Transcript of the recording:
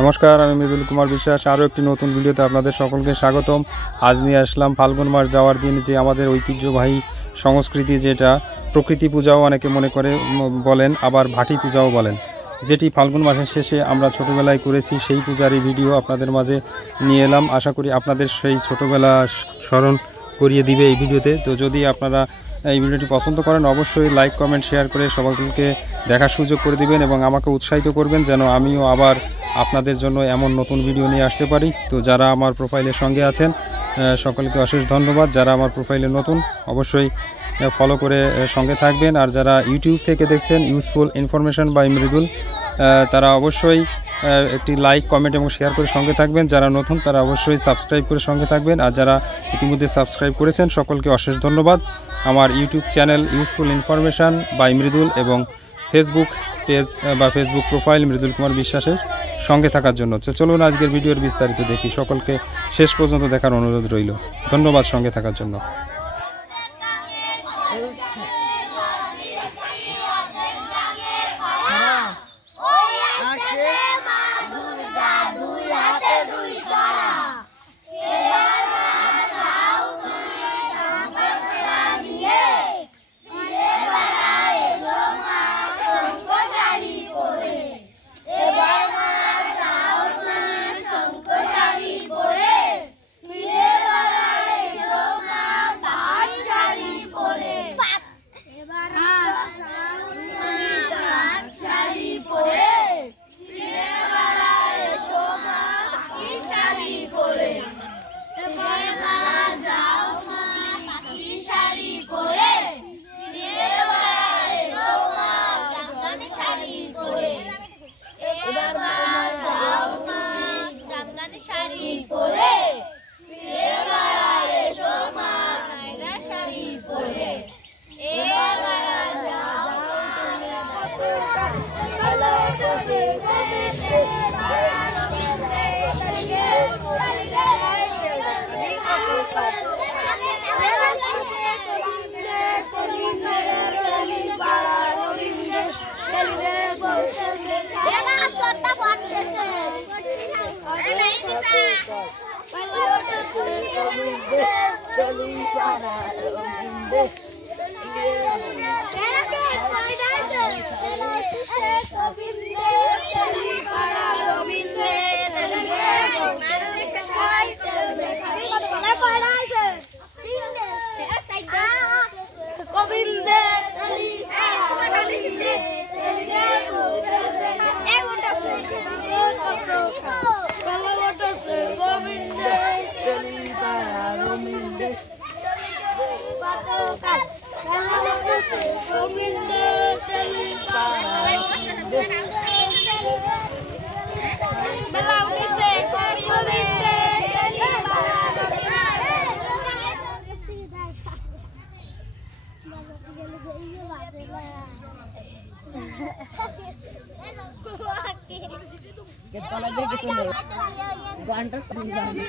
নমস্কার, আমি মৃদুল কুমার বিশ্বাস। আরও একটি নতুন ভিডিওতে আপনাদের সকলকে স্বাগতম। আজ নিয়ে আসলাম ফাল্গুন মাস যাওয়ার দিন যে আমাদের ঐতিহ্যবাহী সংস্কৃতি, যেটা প্রকৃতি পূজাও অনেকে মনে করে বলেন, আবার ভাটি পূজাও বলেন, যেটি ফাল্গুন মাসের শেষে আমরা ছোটোবেলায় করেছি। সেই পূজারই ভিডিও আপনাদের মাঝে নিয়ে এলাম। আশা করি আপনাদের সেই ছোটোবেলা স্মরণ করিয়ে দিবে এই ভিডিওতে। তো যদি আপনারা এই ভিডিওটি পছন্দ করেন, অবশ্যই লাইক, কমেন্ট, শেয়ার করে সকলকে দেখার সুযোগ করে দিবেন এবং আমাকে উৎসাহিত করবেন যেন আমিও আবার আপনাদের জন্য এমন নতুন ভিডিও নিয়ে আসতে পারি। তো যারা আমার প্রোফাইলের সঙ্গে আছেন সকলকে অশেষ ধন্যবাদ। যারা আমার প্রোফাইলে নতুন, অবশ্যই ফলো করে সঙ্গে থাকবেন। আর যারা ইউটিউব থেকে দেখছেন ইউজফুল ইনফরমেশন বাই মৃদুল, তারা অবশ্যই একটি লাইক, কমেন্ট এবং শেয়ার করে সঙ্গে থাকবেন। যারা নতুন তারা অবশ্যই সাবস্ক্রাইব করে সঙ্গে থাকবেন। আর যারা ইতিমধ্যে সাবস্ক্রাইব করেছেন সকলকে অশেষ ধন্যবাদ। আমার YouTube channel useful information by Mridul এবং ফেসবুক পেজ বা ফেসবুক প্রোফাইল মৃদুল কুমার বিশ্বাসের সঙ্গে থাকার জন্য। চলুন আজকের ভিডিওর বিস্তারিত দেখি। সকলকে শেষ পর্যন্ত দেখার অনুরোধ রইল। ধন্যবাদ সঙ্গে থাকার জন্য। Kepala dia gitu nih. Gua antar ke sini.